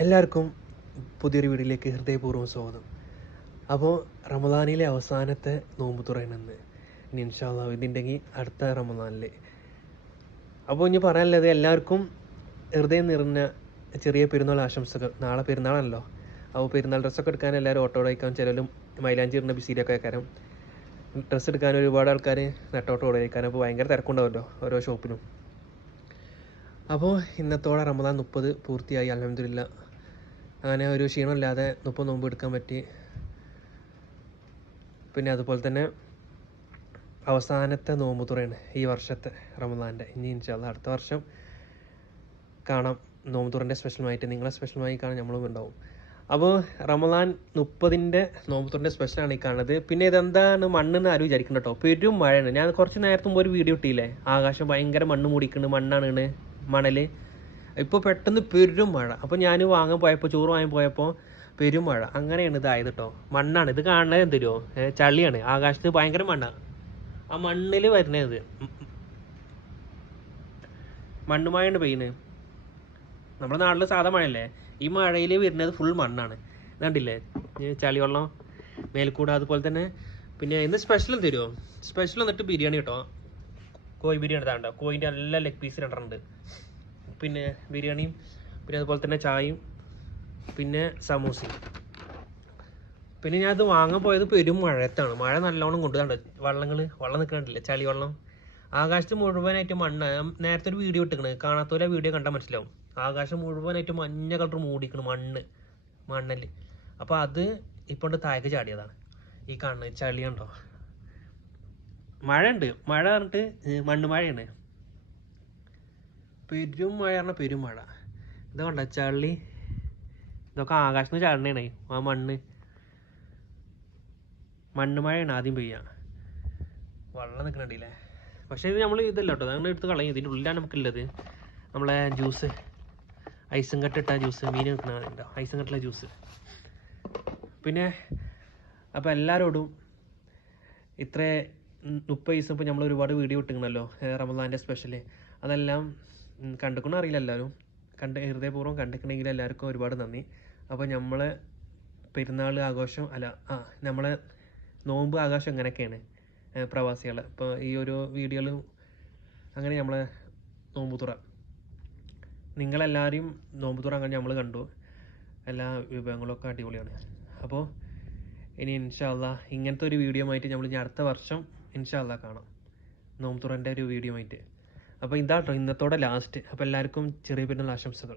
എല്ലാവർക്കും പുതിയൊരു വീഡിയോയിലേക്ക് ഹൃദയപൂർവ്വം സ്വാഗതം. അപ്പോൾ റമദാനിലെ അവസാനത്തെ നോമ്പ് തുറയണമെന്ന് ഇനി ഇൻഷാ അല്ലാഹ് ഇതുണ്ടെങ്കിൽ അടുത്ത റമദാനിൽ. അപ്പോൾ ഇനി പറയാനുള്ളത് എല്ലാവർക്കും ഹൃദയം നിറഞ്ഞ ചെറിയ പെരുന്നാൾ ആശംസകൾ. നാളെ പെരുന്നാളാണല്ലോ. അപ്പോൾ പെരുന്നാൾ ഡ്രസ്സൊക്കെ എടുക്കാൻ എല്ലാവരും ഓട്ടോ ഓടിക്കാൻ, ചിലരും മൈലാഞ്ചി ഇടുന്ന ബിസിയിലൊക്കെ ആക്കാനും ഡ്രസ്സ് എടുക്കാൻ ഒരുപാട് ആൾക്കാർ നെട്ടോട്ടോ ഓടിക്കാൻ. അപ്പോൾ ഭയങ്കര തിരക്കുണ്ടാവുമല്ലോ ഓരോ ഷോപ്പിനും. അപ്പോൾ ഇന്നത്തോടെ റമദാൻ 30 പൂർത്തിയായി. അൽഹംദുലില്ലാ, അങ്ങനെ ഒരു ക്ഷീണമില്ലാതെ 30 നോമ്പ് എടുക്കാൻ പറ്റി. പിന്നെ അതുപോലെ തന്നെ അവസാനത്തെ നോമ്പ് തുറയാണ് ഈ വർഷത്തെ റമദാൻ്റെ. ഇനി ഇൻഷാ അല്ലാഹ് അടുത്ത വർഷം കാണാം നോമ്പ് തുറൻ്റെ സ്പെഷ്യലുമായിട്ട്. നിങ്ങളെ സ്പെഷ്യലുമായി കാണാൻ നമ്മളും ഉണ്ടാവും. അപ്പോൾ റമദാൻ 30ൻ്റെ നോമ്പ് തുറൻ്റെ സ്പെഷ്യലാണ് ഈ കാണുന്നത്. പിന്നെ ഇതെന്താണ് മണ്ണെന്ന് ആരും വിചാരിക്കണം കേട്ടോ. പെരും മഴയാണ്. ഞാൻ കുറച്ച് നേരത്തെ മുമ്പ് ഒരു വീഡിയോ ഇട്ടില്ലേ, ആകാശം ഭയങ്കര മണ്ണ് മൂടിക്കുന്നുണ്ട്, മണ്ണാണ് മണൽ. ഇപ്പോൾ പെട്ടെന്ന് പെരും മഴ. അപ്പോൾ ഞാൻ വാങ്ങാൻ പോയപ്പോൾ, ചോറ് വാങ്ങാൻ പോയപ്പോൾ പെരും മഴ. അങ്ങനെയാണ് ഇതായത് കേട്ടോ. മണ്ണാണ് ഇത് കാണുന്നത്. എന്തരുമോ ചളിയാണ്. ആകാശത്ത് ഭയങ്കര മണ്ണാണ്. ആ മണ്ണിൽ വരുന്നത് മണ്ണുമഴയാണ് പെയ്യുന്നത്. നമ്മുടെ നാട്ടിൽ സാധാ മഴയല്ലേ, ഈ മഴയിൽ വരുന്നത് ഫുൾ മണ്ണാണ്. കണ്ടില്ലേ ചളിവെള്ളം മേൽക്കൂടെ. അതുപോലെ തന്നെ പിന്നെ ഇന്ന് സ്പെഷ്യൽ തരുമോ? സ്പെഷ്യൽ എന്നിട്ട് ബിരിയാണി കേട്ടോ. കോഴി ബിരിയാണി താണ്ട. കോഴിൻ്റെ നല്ല ലെഗ് പീസ് രണ്ടെണ്ണമുണ്ട്. പിന്നെ ബിരിയാണിയും, പിന്നെ അതുപോലെ തന്നെ ചായയും, പിന്നെ സമൂസയും. പിന്നെ ഞാൻ അത് വാങ്ങാൻ പോയത് പെരും മഴയത്താണ്. മഴ നല്ലോണം കൊണ്ടുപോകണ്ട. വെള്ളം നിൽക്കണ്ടില്ല, ചളി വെള്ളം. ആകാശത്ത് മുഴുവനായിട്ട് മണ്ണ്. നേരത്തെ ഒരു വീഡിയോ ഇട്ടിക്കണ്, കാണാത്തോലെ വീഡിയോ കണ്ടാൽ മനസ്സിലാവും. ആകാശം മുഴുവനായിട്ട് മഞ്ഞ കളർ മൂടിക്കണം, മണ്ണല്. അപ്പോൾ അത് ഇപ്പോൾ താഴേക്ക് ചാടിയതാണ്. ഈ കാണുന്നത് ചളി ഉണ്ടോ. മഴ ഉണ്ട്. മഴ പറഞ്ഞിട്ട് മണ്ണ് മഴയാണ്. പെരും മഴ പറഞ്ഞാൽ പെരും മഴ. ഇത് കണ്ട ചളി. ഇതൊക്കെ ആകാശത്ത് നിന്ന് ചാടണേണേ. ആ മണ്ണ് മഴയാണ് ആദ്യം പെയ്യുക. വെള്ളം നിൽക്കണില്ലേ. പക്ഷേ ഇത് നമ്മൾ ഇതല്ല കേട്ടോ, നമ്മൾ എടുത്ത് കളയും. ഇതിൻ്റെ ഉള്ളിലാണ് നമുക്കുള്ളത് നമ്മളെ ജ്യൂസ്, ഐസും കട്ടിട്ട ജ്യൂസ്. മീൻ നിൽക്കണോ ഐസും കട്ടിലെ ജ്യൂസ്. പിന്നെ അപ്പോൾ എല്ലാവരോടും ഇത്ര 30 ദിവസം ഇപ്പോൾ നമ്മൾ ഒരുപാട് വീഡിയോ ഇട്ടിരുന്നല്ലോ റമദാൻ്റെ സ്പെഷ്യൽ. അതെല്ലാം കണ്ടിക്കണോ അറിയില്ല. എല്ലാവരും ഹൃദയപൂർവ്വം കണ്ടിട്ടുണ്ടെങ്കിൽ എല്ലാവർക്കും ഒരുപാട് നന്ദി. അപ്പോൾ നമ്മളെ പെരുന്നാൾ ആഘോഷം നമ്മളെ നോമ്പ് ആഘോഷം എങ്ങനെയൊക്കെയാണ് പ്രവാസികൾ. ഇപ്പോൾ ഈ ഒരു വീഡിയോയിലും അങ്ങനെ നമ്മളെ നോമ്പ് തുറ, നിങ്ങളെല്ലാവരും നോമ്പ് തുറ അങ്ങനെ നമ്മൾ കണ്ടു. എല്ലാ വിഭവങ്ങളൊക്കെ അടിപൊളിയാണ്. അപ്പോൾ ഇനി ഇൻഷാ അല്ലാഹ് ഇങ്ങനത്തെ ഒരു വീഡിയോ ആയിട്ട് നമ്മൾ ഇനി അടുത്ത വർഷം ഇൻഷാ അല്ലാഹ് കാണാം, നോമ്പ് തുറൻ്റെ ഒരു വീഡിയോ ആയിട്ട്. അപ്പോൾ ഇതാട്ടോ ഇന്നത്തോടെ ലാസ്റ്റ്. അപ്പോൾ എല്ലാവർക്കും ചെറിയ പെരുന്നാൾ ആശംസകൾ.